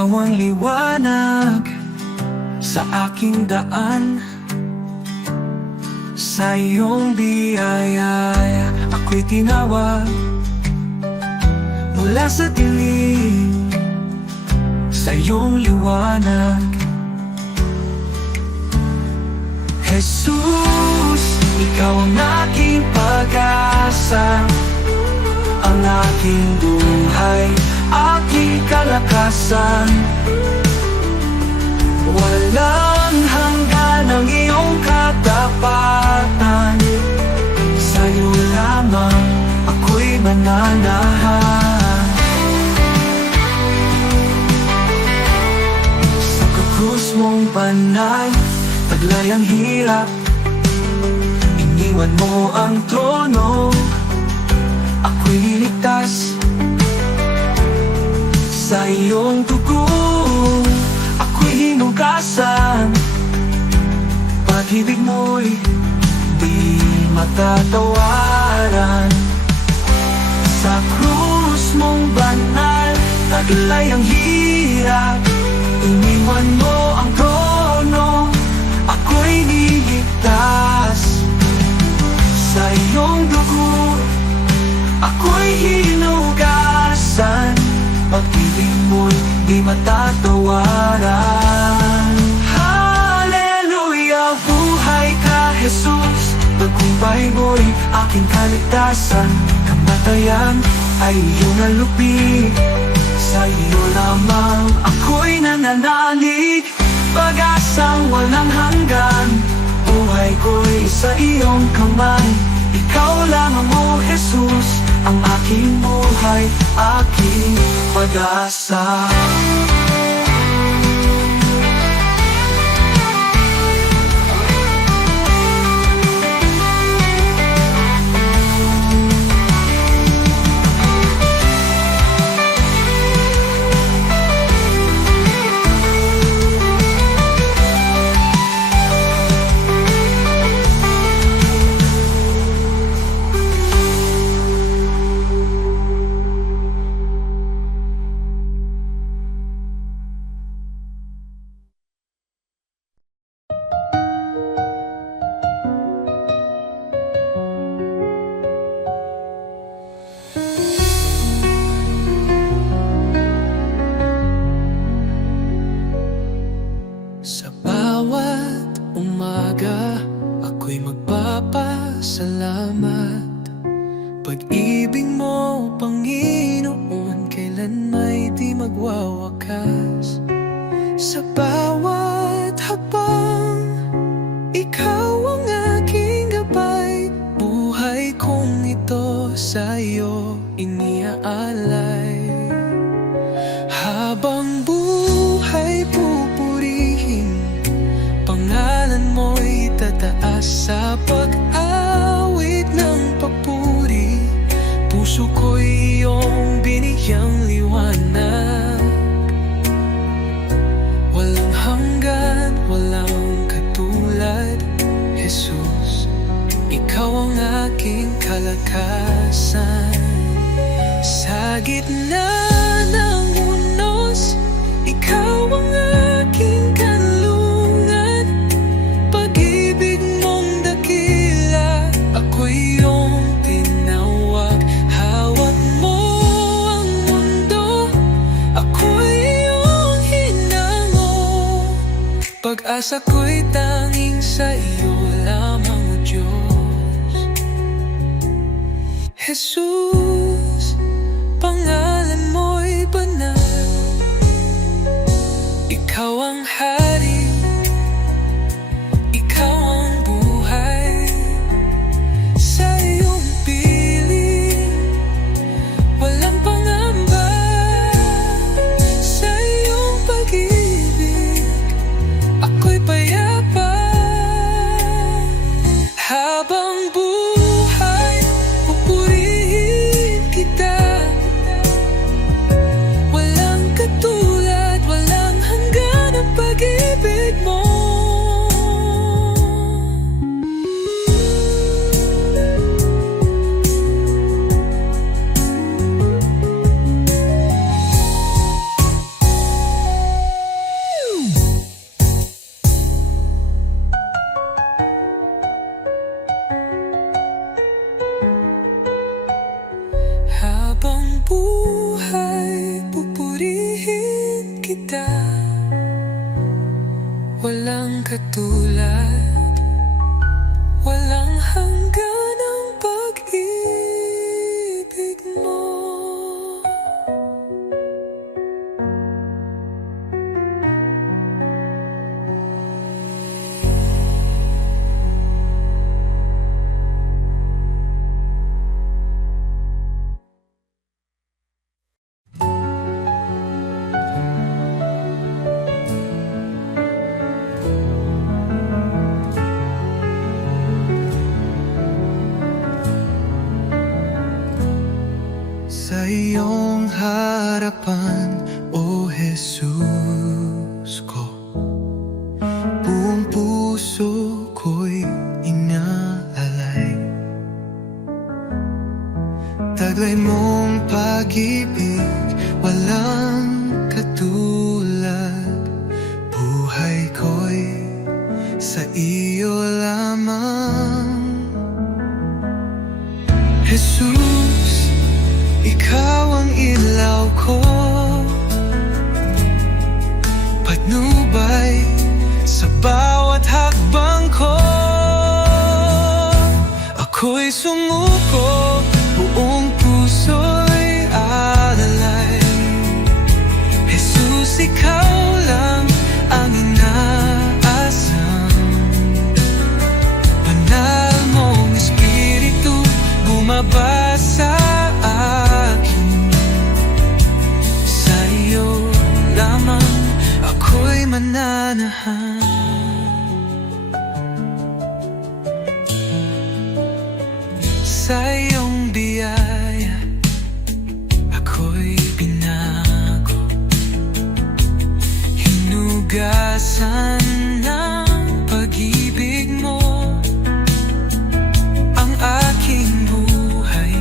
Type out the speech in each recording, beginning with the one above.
Ikaw ang liwanag sa aking daan. Sa iyong biyaya ako'y tinawag mula sa dilim, sa iyong liwanag. Jesus, ikaw ang aking pag-asa, ang aking buhay, aking kalakasan. Walang hanggan ang iyong katapatan, sa'yo lamang ako'y mananahan. Sa krus mong banal, taglay ang hirap, iniwan mo ang trono, ako'y niligtas. Sa iyong dugo ako'y hinugasan, pag-ibig mo'y di matatawaran. Sa krus mong banal, taglay ang hirap, iniwan mo ang trono, ako'y niligtas. Sa iyong dugo ako'y hinugasan, pag-ibig mo'y di matatawaran. Hallelujah, buhay ka Jesus, tagumpay mo'y aking kaligtasan. Kamatayan ay iyong nalupi, sa iyo lamang ako'y nananalig. Pag-asang walang hanggan, buhay ko'y sa iyong kamay. Ikaw lamang, O Jesus, ang aking buhay, aking pag-asa. Sa bawat umaga ako'y magpapasalamat. Pag-ibig mo, Panginoon, kailan may di magwawakas. Sa bawat hakbang, ikaw ang aking gabay. Buhay kong ito sa iyo iniaalay. Habang buhay pupurihin, pangalan mo'y tataas. Sa pag-awit ng papuri, puso ko'y iyong binigyang liwanag. Walang hanggan, walang katulad, Jesus, ikaw ang aking kalakasan. Sa gitna ng unos, ikaw ang aking kanlungan. Pag-ibig mong dakila, ako'y iyong tinawag. Hawak mo ang mundo, ako'y iyong hinango. Pag-asa ko'y tanging sa iyo lamang, O Diyos. Jesus, pangalan mo'y banal. Ikaw ang hari, ikaw ang buhay. Sa iyong piling, walang pangamba. Sa iyong pag-ibig, ako'y payapa. Habang buhay, pupurihin katulad. Walang hanggan ang pag-ibig mo. Sa iyong harapan, O Jesus ko, buong puso ko'y inaalay. Taglay mong pag-ibig, walang katulad. Buhay ko'y sa iyo lamang. Jesus, ikaw ang ilaw ko, patnubay sa bawat hakbang ko. Ako'y sumuko, buong puso'y alalay. Jesus, ikaw lang ang inaasam. Banal mong Espiritu bumaba sa ako'y mananahan. Sa iyong biyaya, ako'y binago. Hinugasan ng pag-ibig mo ang aking buhay.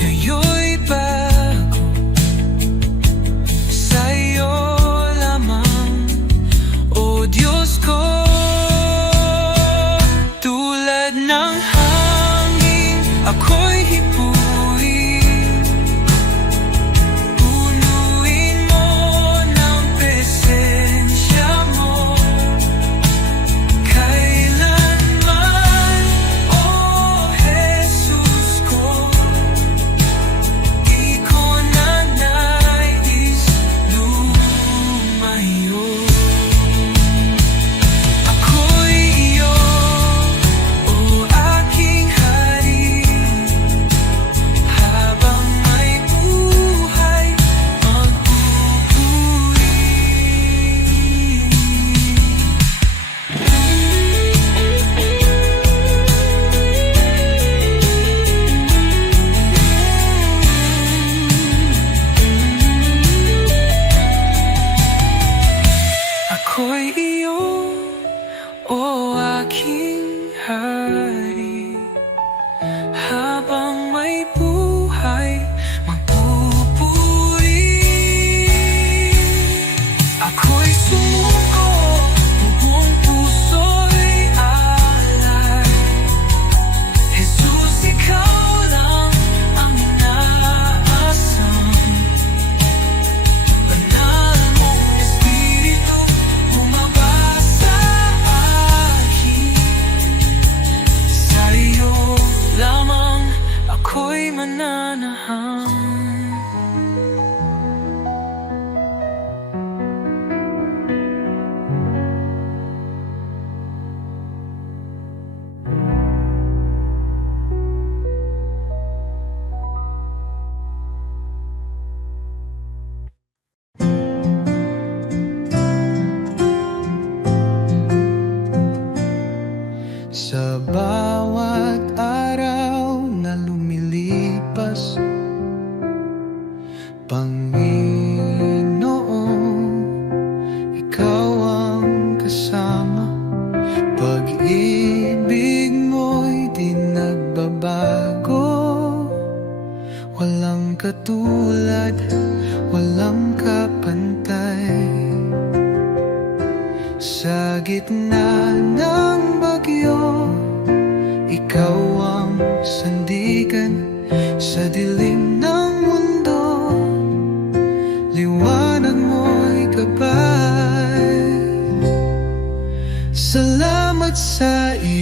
Ngayon'y bago sa iyo lamang, O Diyos ko. Tulad ng hangin, ako'y hipuin. Punuin mo ng presensya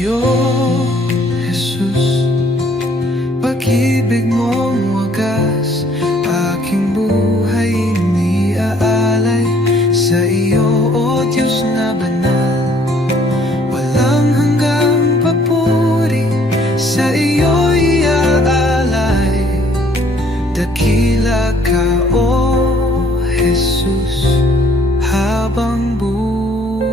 iyo, Jesus. Pag-ibig mong wagas, aking buhay iniaalay sa iyo, O Diyos na banal. Walang hanggang papuri, sa iyo iaalay. Dakila ka, O Jesus, habang buhay.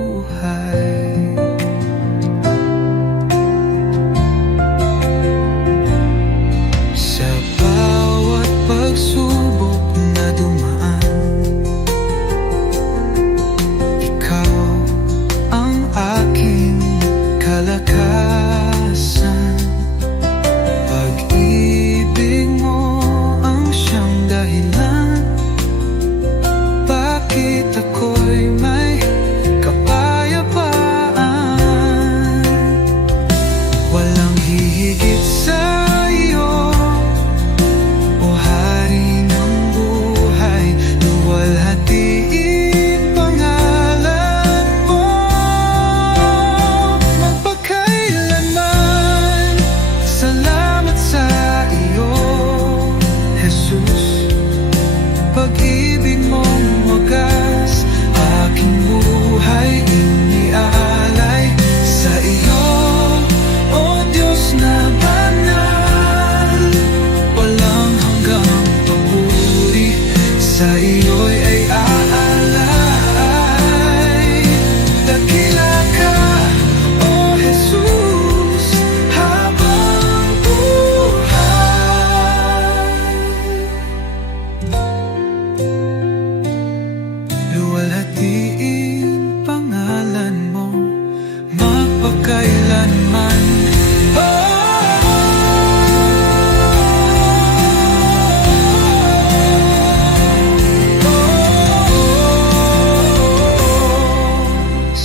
Sa bawat pagsubok na dumaan, ikaw ang aking kalakasan. Pag-ibig mo ang siyang dahilan, bakit ako'y may kapayapaan? Walang hihigit sa iyo, O Hari ng buhay. Luwalhatiin pangalan mo magpakailanman. Salamat sa iyo, Jesus. Pag-ibig mong wagas, aking buhay iniaalay sa iyo, O Diyos na banal. Walang hanggang papuri, sa iyo'y ay aalay. Dakila ka, O Jesus, habang buhay. Luwalhatiin pangalan mo magpakailanman.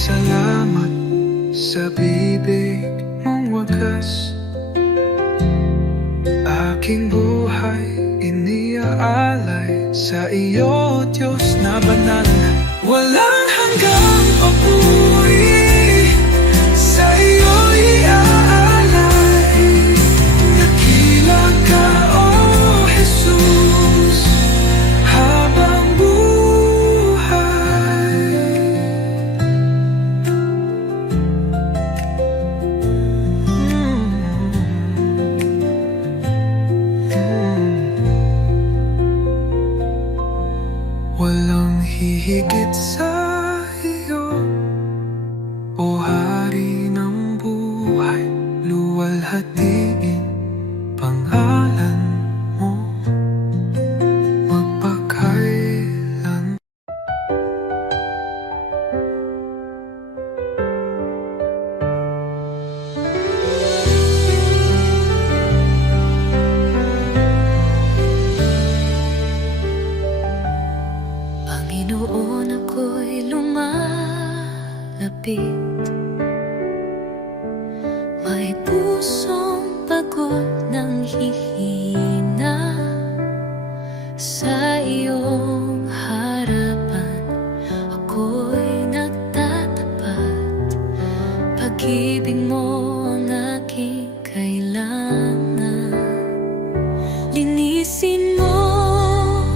Salamat sa bibig mong wagas, aking buhay iniaalay sa iyo, Diyos na banal. Walang hanggang papuri, sa iyo iaalay. Dakila ka, O Jesus, habang buhay. Walang hihigit sa iyo, O Hari ng buhay. Luwalhatiin pangalan mo magpakailan. Panginoon, ako'y lumalapit, may pusong pagod ng hihina. Sa iyong harapan ako'y nagtatapat, pag-ibig mo ang aking kailangan. Linisin mo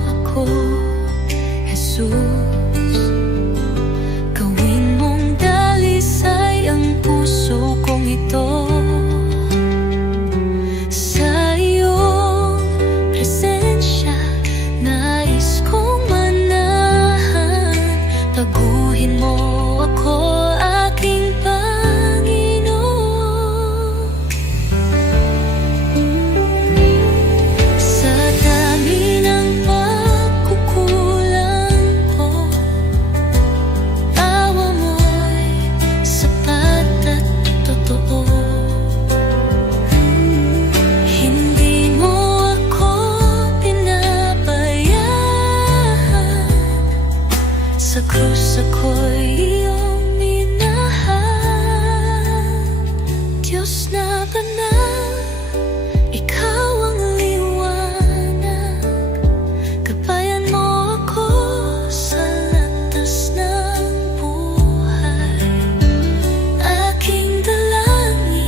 ako, Jesus. Gawin mong dalisay ang puso kong ito. Sa iyong presensya, nais kong manahan. Taguhin mo ako, aking Panginoon. Sa dami ng pagkukulang ko, awa mo'y sapat at totoo. Hindi mo ako pinabayaan, sa krus ako'y iyong minahal. Diyos na banal, ikaw ang liwanag. Gabayan mo ako sa landas ng buhay. Aking dalangin,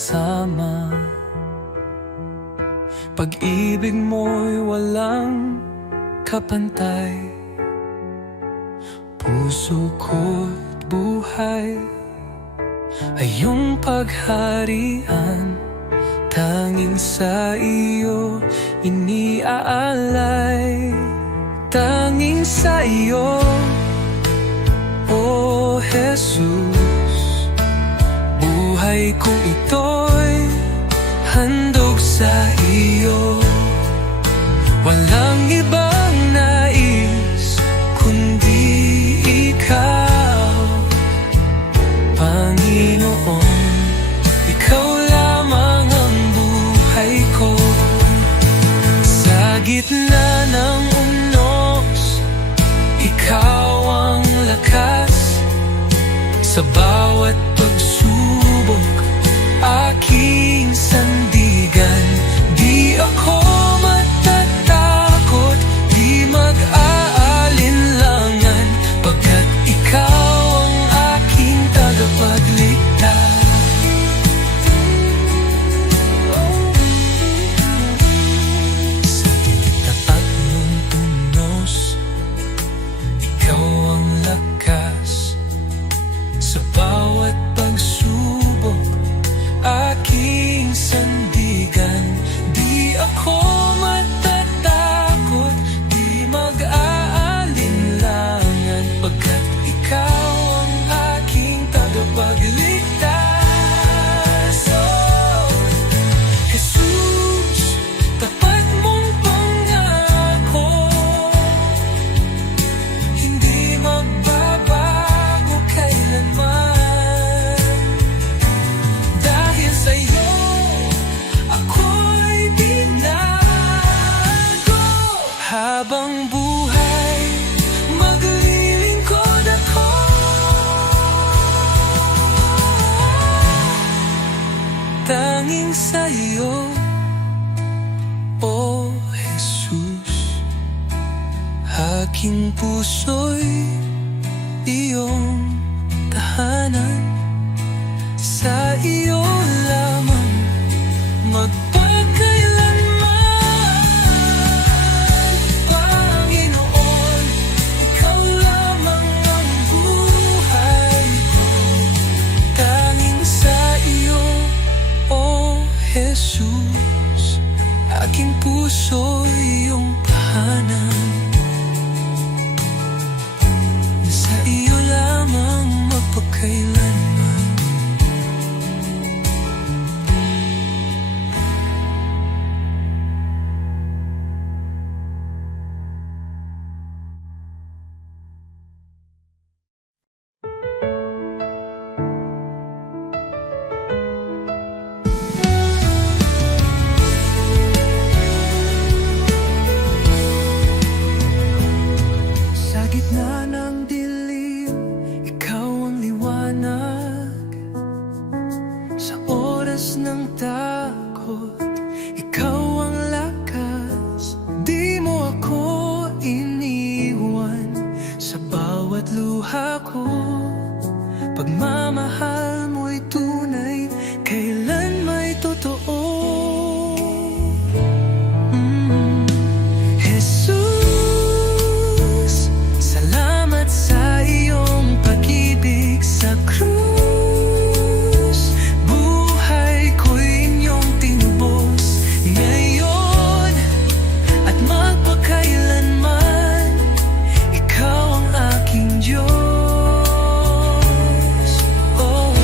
kasama. Pag-ibig mo'y walang kapantay. Puso ko't buhay ay iyong pagharian. Tanging sa iyo iniaalay. Tanging sa iyo, O Jesus, buhay kong ito'y handog sa iyo. Walang ibang nais kundi ikaw, Panginoon. Ikaw lamang ang buhay ko. Sa gitna ng unos, ikaw ang lakas. Sa bawat pagsubok, aking sandigan. Di ako matatakot, di mag-aalinlangan, pagkat ikaw ang aking tagapagligtas. Sa taat mong tunos, ikaw ang lakas. Sa bawat pagsubok, aking sandigan. Di ako matatakot, di mag-aalinlangan, pagkat ikaw ang aking tagapagligtas. Oh, Jesus, tapat mong pangako, hindi magbabago kailanman. Dahil sa'yo, ako'y binago. Habang buhay, maglilingkod ako. Tanging sa'yo, O Jesus, aking puso'y iyong tahanan. Sa iyo lamang magpakailanman, Panginoon. Ikaw lamang ang buhay ko. Tanging sa iyo, O Jesus, aking puso iyong tahanan. Sa iyo lamang magpakailanman. Sa gitna ng dilim, ikaw ang liwanag. Sa oras ng takot, ikaw ang lakas. Di mo ako iniwan sa bawat luha ko. Pagmamahal mo'y tunay, kailan may totoo. Jesus, salamat sa iyong pag-ibig sa krus. Buhay ko'y inyong tinubos ngayon at magpakailanman. Ikaw ang aking Diyos. Oh,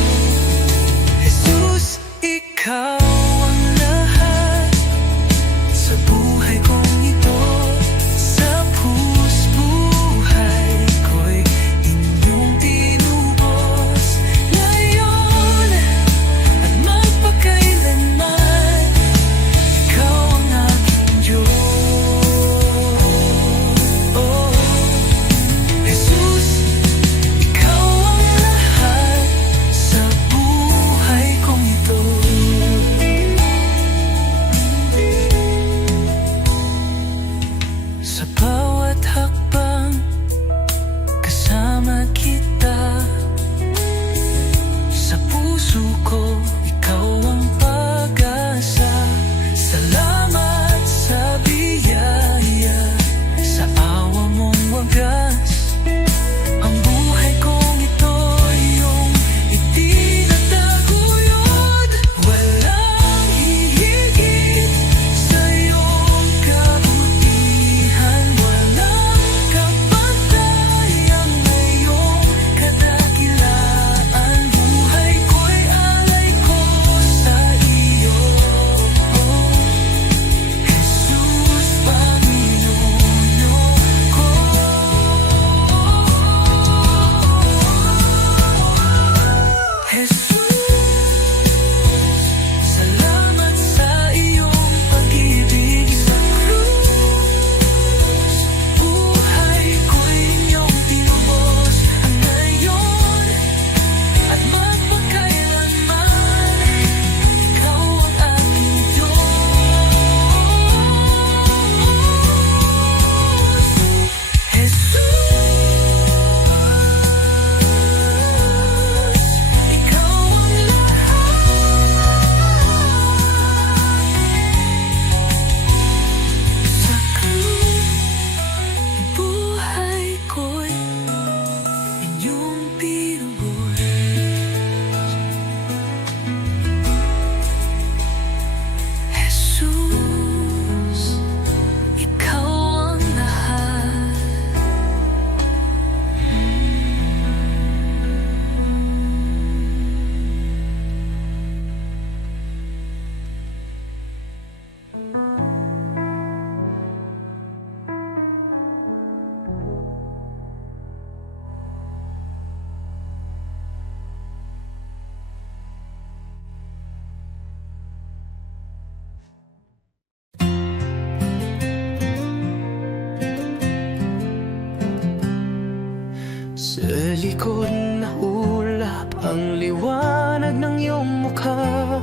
likod na ulap ang liwanag ng iyong mukha.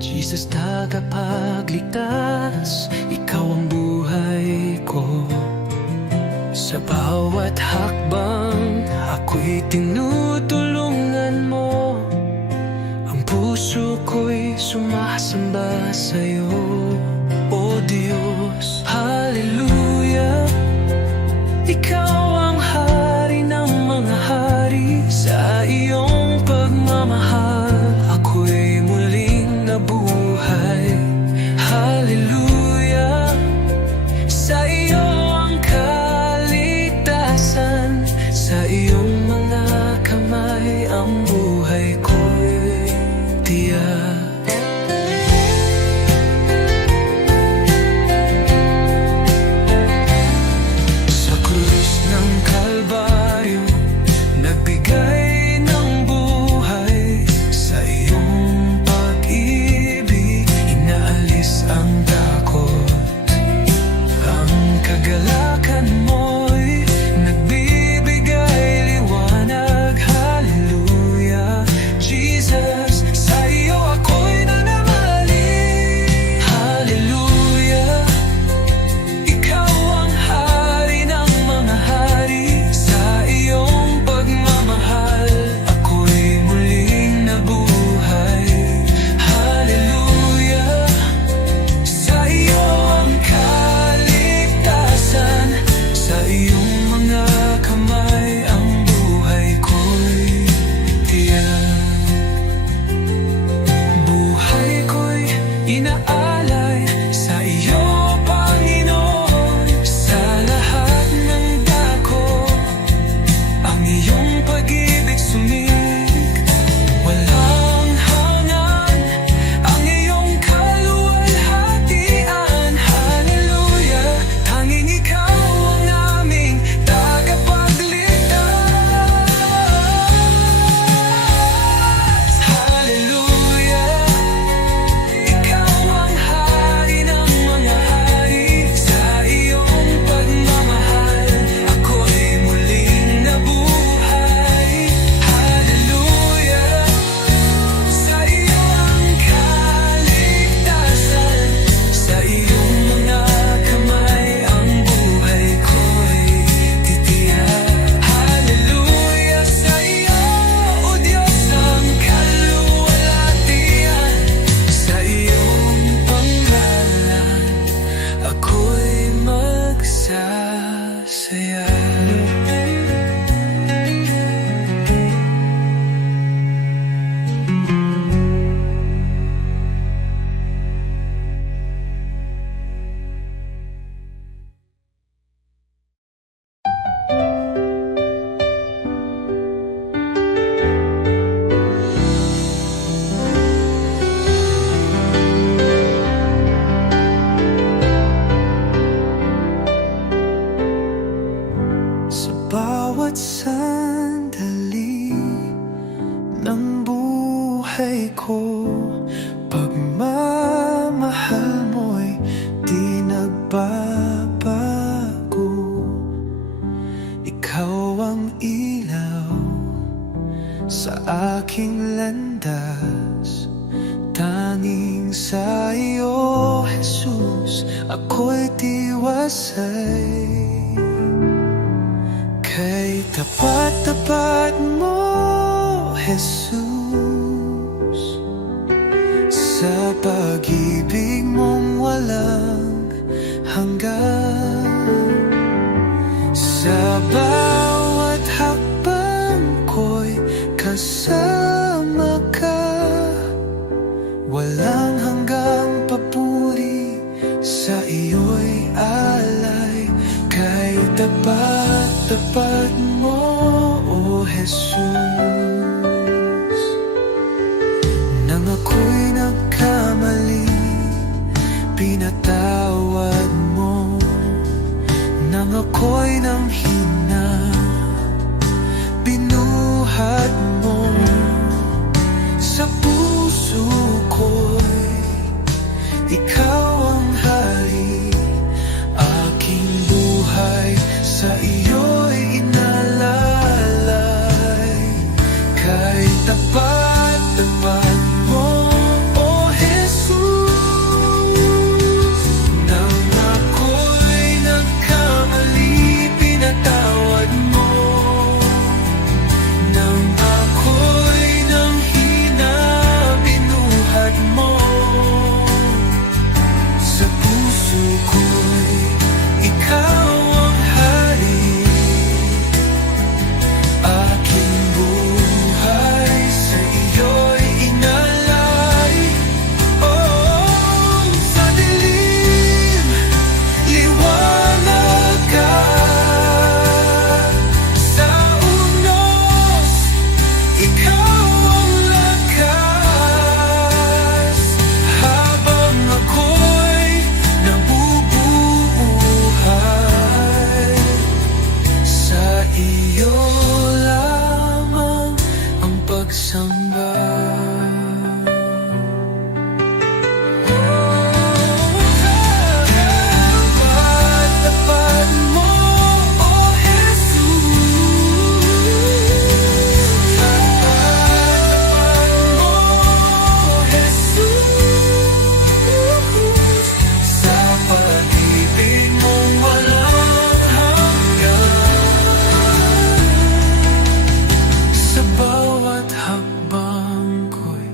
Jesus, tagapagligtas, ikaw ang buhay ko. Sa bawat hakbang, ako'y tinutulungan mo. Ang puso ko'y sumasamba sa'yo, O Diyos. Hallelujah, ikaw ang hari ng mga hari. Sa iyong pagmamahal, ako'y muling nabuhay. Hallelujah, sa iyo ang kaligtasan. Sa iyong mga kamay ang buhay ko'y tiyak. Sa krus ng Kalbaryo, nagbigay ng buhay. Sa iyong pag-ibig, inaalis ang takot. Ang kagalakan mo'y nagbibigay liwanag. Hallelujah, Jesus, sa iyo ako'y nananalig. Hallelujah, ikaw ang hari ng mga hari. Sa iyong pagmamahal, ako'y muling nabuhay. Hallelujah, sa iyo ang kaligtasan. Sa iyong mga kamay ang buhay ko'y tiyak. Buhay ko'y inaalay sa iyo, Panginoon. Sa lahat ng dako, ang iyong pag-ibig sumig. Walang hangan ang iyong kaluwalhatian. Hallelujah, tanging ikaw ang aming tagapagligtas. Hallelujah, ikaw ang hari ng mga hari. Sa iyong pagmamahal, ako'y muling nabuhay. Hallelujah, sa iyong kaligtasan. Sa iyong mga kamay ang buhay ko'y titiyak. Hallelujah, sa iyo, O Diyos, ang kaluwalhatian. Sa iyong pangalan, ako'y magsasaya. Sa bawat sandali ng buhay ko, pagmamahal mo'y di nagbabago. Ikaw ang ilaw sa aking landas. Tanging sa iyo, Jesus, ako'y tiwasay. Kay tapat-tapat mo, Jesus, sa pag-ibig mong walang hanggan. Sa bawat hakbang ko'y kasama ka. Walang hanggang papuri, sa iyo'y alay. Kay tapat-tapat mo, O Jesus. Nang ako'y nagkamali, pinatawad mo. Nang ako'y nanghina, binuhat mo. Sa puso ko'y ikaw ang hari. Aking buhay sa iyo'y inalalay. tapat mo, O Jesus. Nang ako'y nagkamali, pinatawad mo. Nang ako'y nanghina, binuhat mo. Sa puso ko'y ikaw ang hari. Aking buhay sa iyo'y inalay. Oh, sa dilim, liwanag ka. Sa unos, ikaw ang lakas. Habang ako'y nabubuhay, sa iyo lamang ang pagsamba. Tapat mo, O Jesus. Tapat mo, O Jesus. Sa pag-ibig mong walang hanggan. Sa bawat hakbang ko'y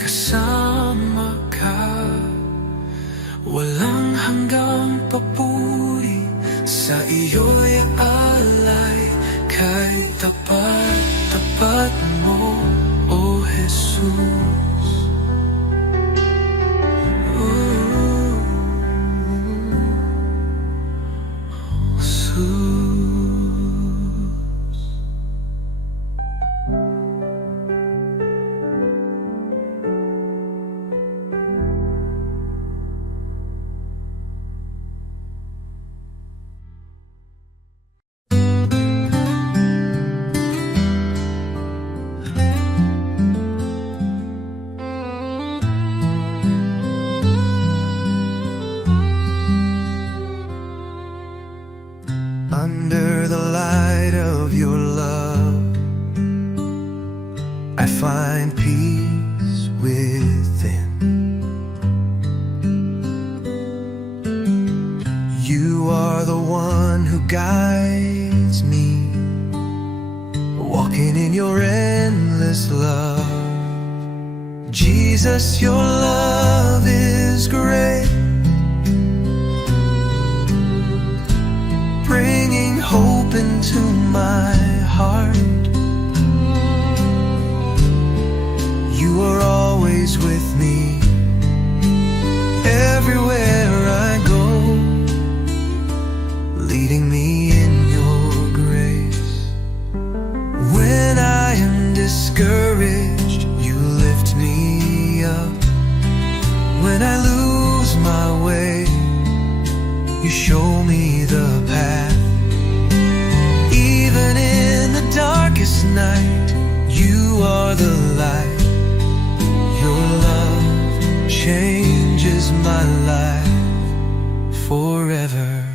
kasama ka. Walang hanggang papuri, sa iyo'y alay. Kay tapat mo, O Jesus. Jesus. Under the light of your love, I find peace within. You are the one who guides me, walking in your endless love. Jesus, your love is great, bringing hope into my heart. You are always with me, everywhere I go, leading me in your grace. When I am discouraged, you lift me up. When I lose my way, you show me the path. Even in the darkest night, you are the light. Your love changes my life forever.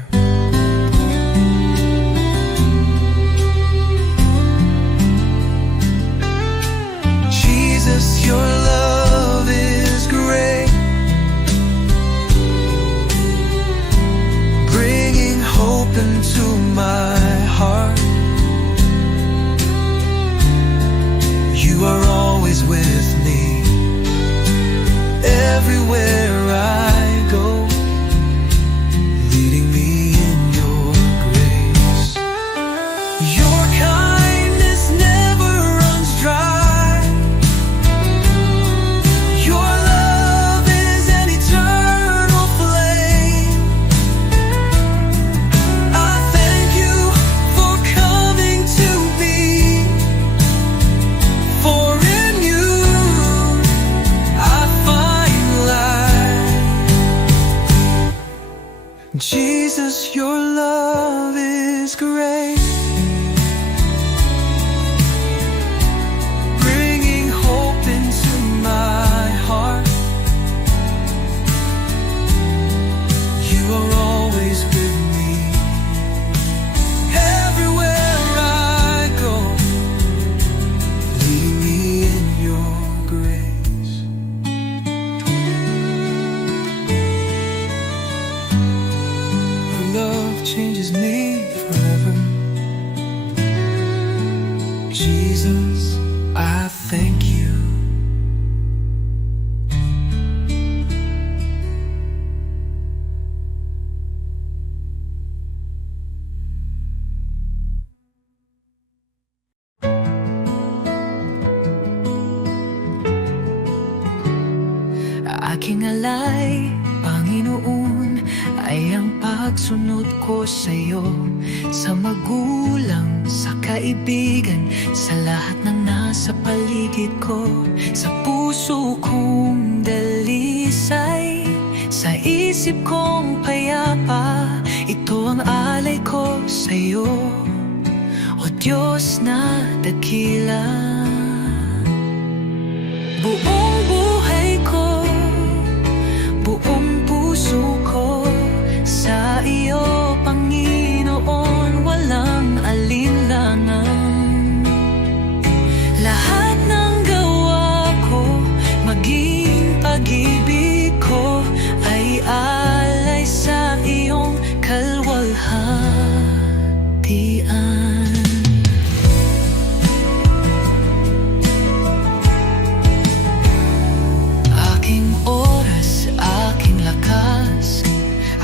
Jesus, your love is great, bringing hope into my heart. You are always with me, everywhere I go, leading aking alay, Panginoon, ay ang pagsunod ko sa'yo. Sa magulang, sa kaibigan, sa lahat ng nasa paligid ko. Sa puso kong dalisay, sa isip kong payapa, ito ang alay ko sa'yo, O Diyos na dakila. Buong buhay ko, buong puso ko, sa iyo, Panginoon, walang alinlangan. Lahat ng gawa ko, maging pag-ibig ko, ay alay sa iyong kalwalhatian. Aking oras, aking lakas,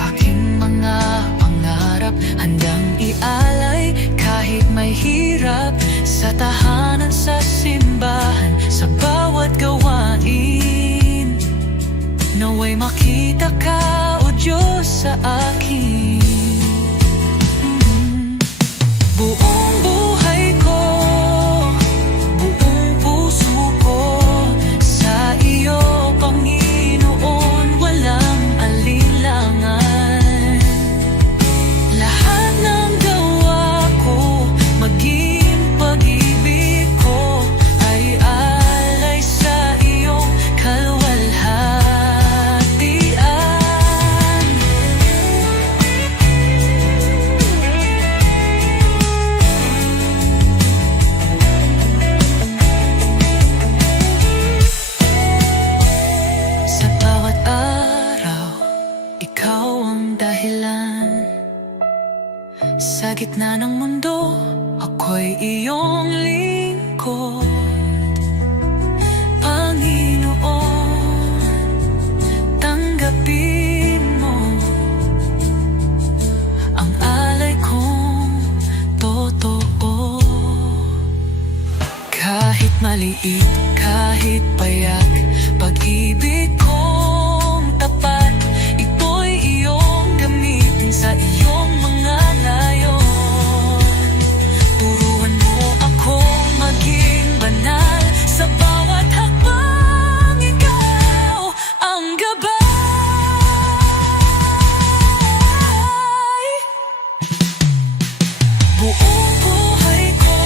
aking mga pangarap, handang ialay kahit may hirap. Sa tahanan, sa simbahan, sa bawat gawain, naway makita ka, O Diyos, sa akin. Buong buhay ko, buong puso ko, sa iyo, Panginoon, walang alinlangan. Lahat ng gawa ko, maging pag-ibig ko, ay alay sa iyong kalwalhatian. Sa bawat araw, ikaw ang dahilan. Sa gitna ng mundo, ako'y iyong lingkod. Panginoon, tanggapin mo ang alay kong totoo. Kahit maliit, kahit payak, pag-ibig kong tapat, ito'y iyong gamitin sa iyong mga layon. Turuan mo akong maging banal, sa bawat hakbang ikaw ang gabay. Buong buhay ko,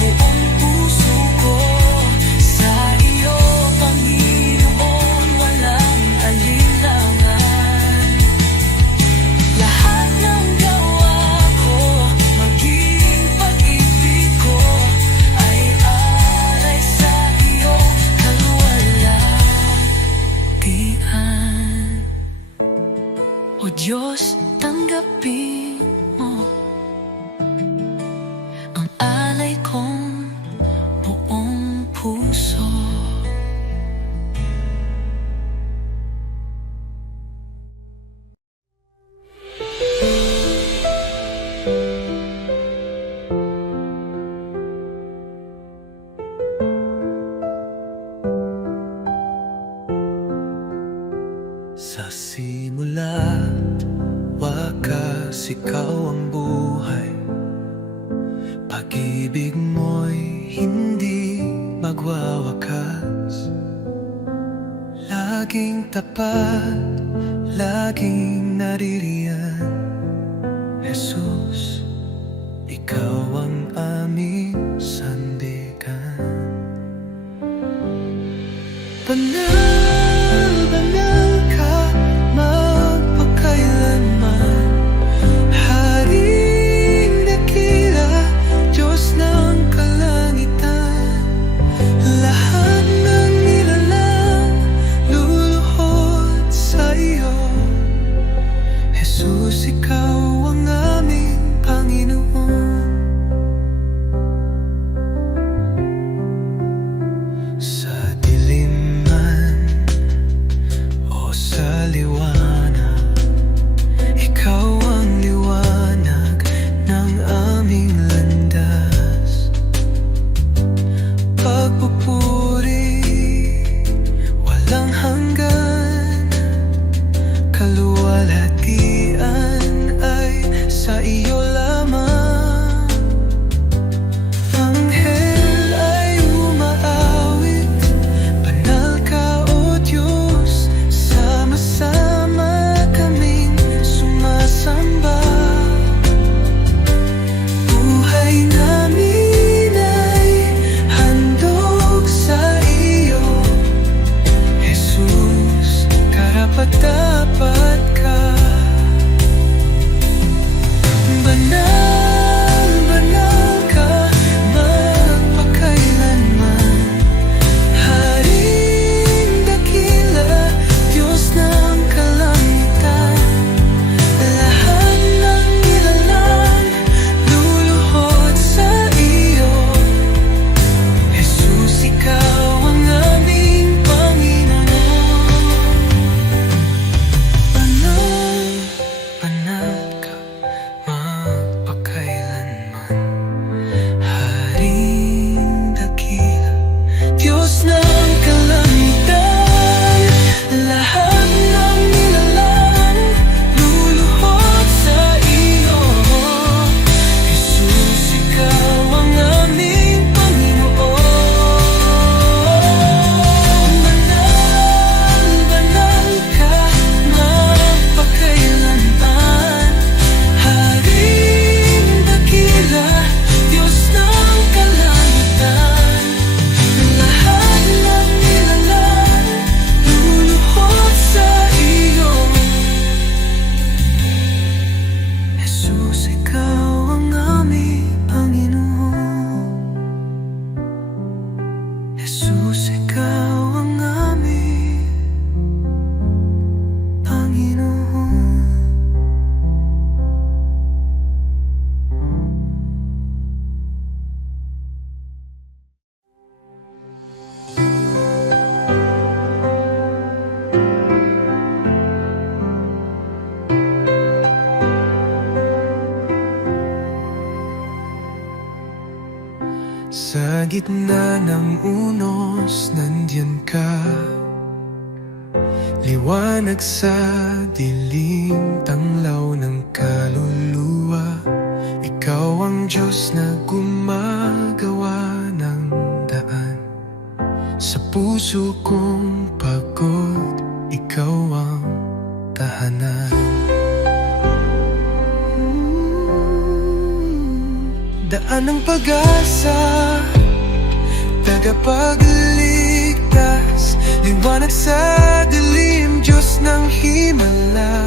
buong puso ko, sa iyo, Panginoon, walang alinlangan. Lahat ng gawa ko, maging pag-ibig ko, ay alay sa iyo, kalwalhatian. O Diyos, tanggapin mo ang alay kong buong puso. Sa simula, wakas, ikaw ang buhay. Pag-ibig mo'y hindi magwawakas. Laging tapat, laging naririyan. Jesus, ikaw ang aming sandigan. Banal, banal ka, magpakailanman. Haring dakila, Diyos ng kalangitan. Lahat ng nilalang luluhod sa iyo. Jesus, ikaw ang aming Panginoon. Sa dilim man Sa gitna ng unos, nandiyan ka. Liwanag sa dilim, tanglaw ng kaluluwa. Ikaw ang Diyos na gumagawa ng daan. Sa puso kong pagod, ikaw ang tahanan. Daan ng pag-asa, tagapagligtas, liwanag sa dilim, Diyos ng himala.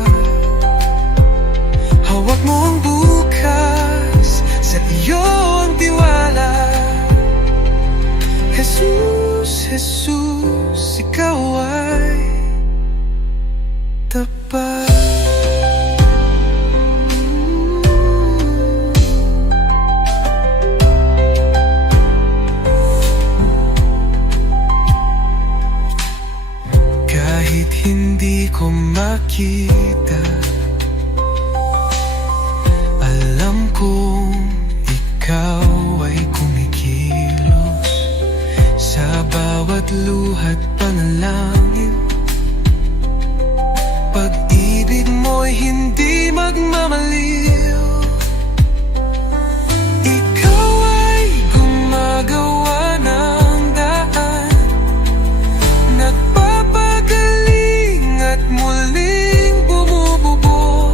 Hawak mo ang bukas, sa iyo ang tiwala. Jesus, Jesus, ikaw ay tapat. Kahit hindi ko makita, alam kong ikaw ay kumikilos sa bawat luha't panalangin. Pag-ibig mo'y hindi magmamaliw. Ikaw ay gumagawa ng daan, nagpapagaling at muling bumubuo.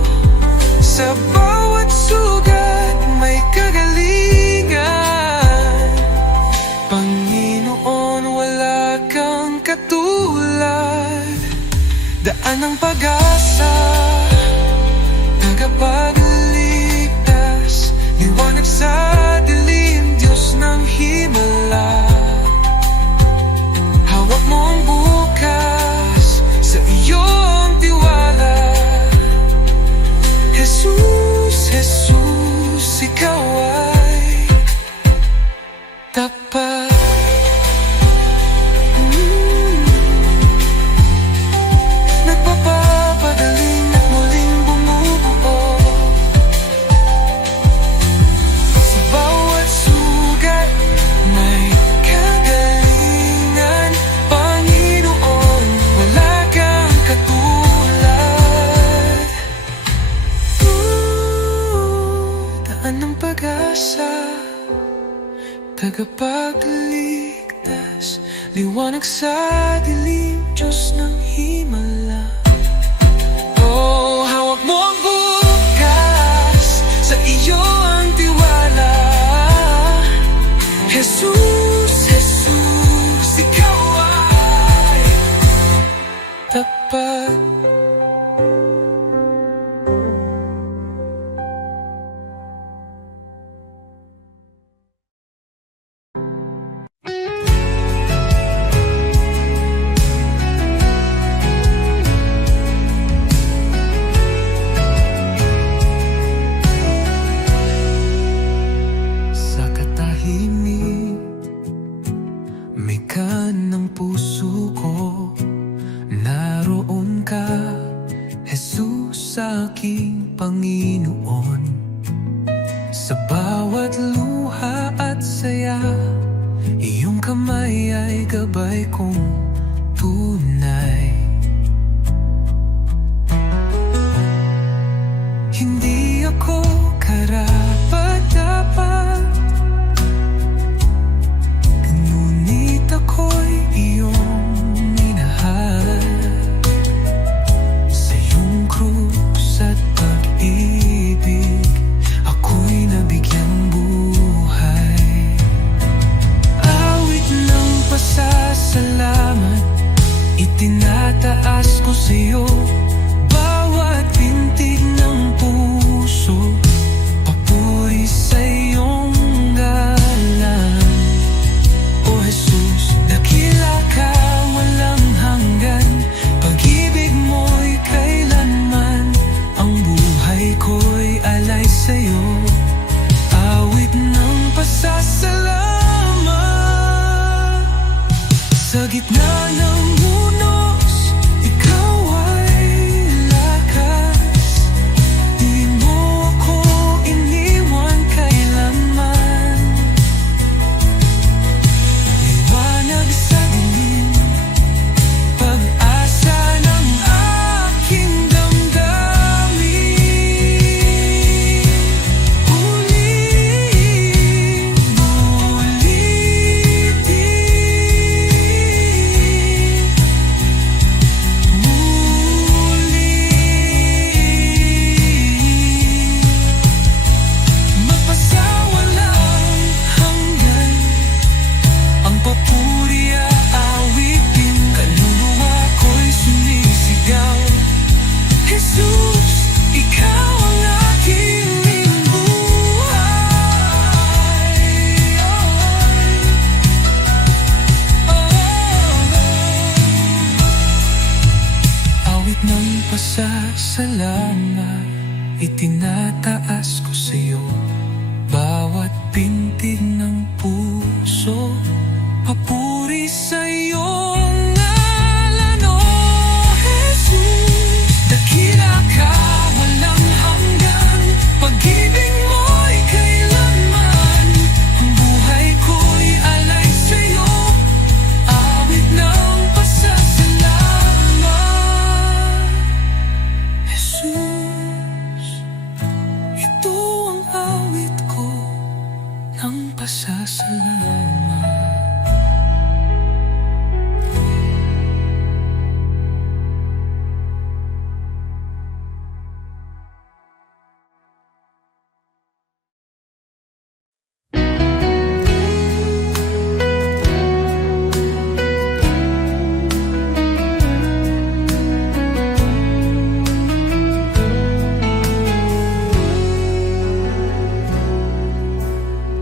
Sa bawat sugat may kagalingan. Panginoon, wala kang katulad. Daan ng pag-asa, tagapagligtas, liwanag sa dilim, Diyos ng himala. Hawak mo ang bukas, sa iyo ang tiwala. Jesus, Jesus, ikaw ay tapat. Nagpapapagaling at muling bumubuo. Sa bawat sugat may kagalingan. Panginoon, wala kang katulad. Daan ng pag-asa, tagapagligtas, liwanag sa dilim, Diyos ng himala. Oh, hawak mo ang bukas, sa iyo ang tiwala. Jesus, Jesus, ikaw ay tapat. Sa katahimik, may kanang puso ko. Naroon ka, Jesus, aking Panginoon. Sa bawat luha at saya, iyong kamay ay gabay kong tunay. Hindi ako karapat-dapat, ngunit ako'y iyong minahal. Sa iyong krus at pag-ibig, ako'y nabigyang buhay. Awit ng pasasalamat, itinataas ko sa iyo. Bawat pintig ng puso, papuri sa iyong galang. O Jesus, dakila ka, walang hanggan. Pag-ibig mo'y kailanman, ang buhay ko'y alay sa'yo. Awit ng pasasalamat, sa gitna ng unos, ikaw ay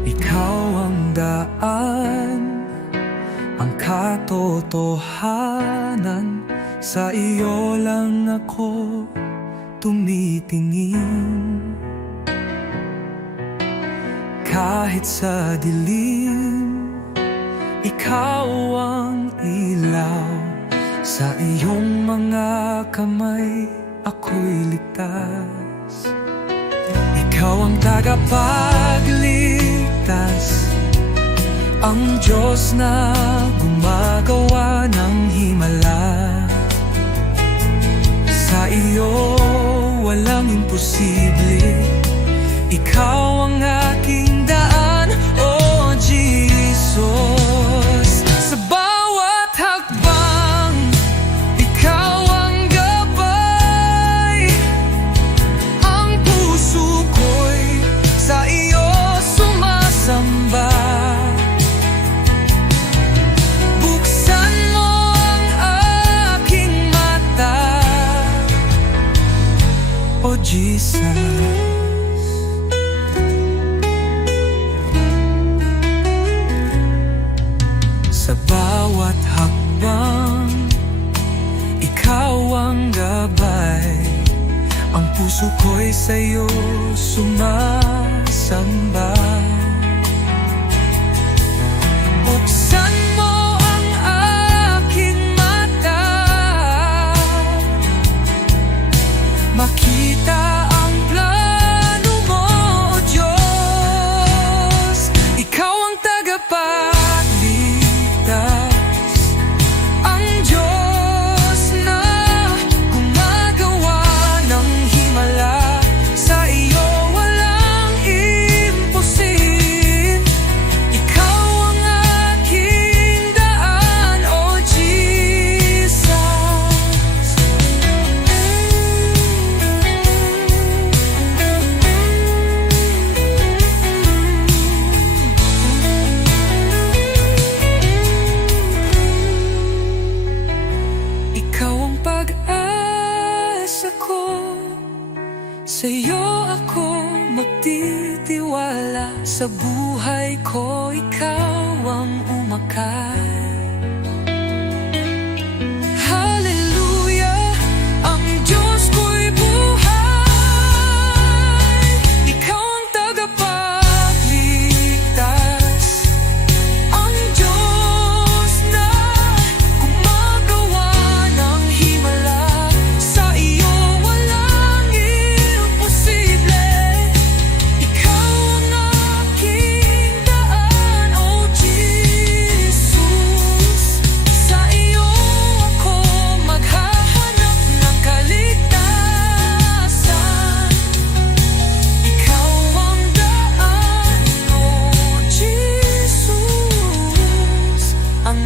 Ikaw ang daan, ang katotohanan. Sa iyo lang ako tumitingin. Kahit sa dilim, ikaw ang ilaw. Sa iyong mga kamay ako'y ligtas. Ikaw ang tagapagligtas, ang Diyos na gumagawa ng himala. Sa iyo walang imposible, ikaw ang aking daan, oh Jesus. Sa bawat hakbang, ikaw ang gabay. Ang puso ko'y sa iyo sumasamba. Buksan mo ang aking mata, oh Jesus. Sa bawat hakbang, ikaw ang gabay. Ang puso ko'y sa'yo sumasamba. Buksan mo ang aking mata, makita ang plano mo, O Diyos. Ikaw ang tagapagligtas, ang Diyos na gumagawa ng himala. Sa iyo walang imposible, ikaw ang aking daan, O Jesus. Ikaw ang pag-asa ko, sa'yo ako magtitiwala. Sa buhay ko ikaw ang umakay. Hallelujah, ang Diyos ko'y buhay. Ikaw ang tagapagligtas, ang Diyos na gumagawa ng himala. Sa iyo walang imposible, ikaw ang aking daan, O Jesus. Sa iyo ako maghahanap ng kaligtasan. Ikaw ang daan, O Jesus. Ang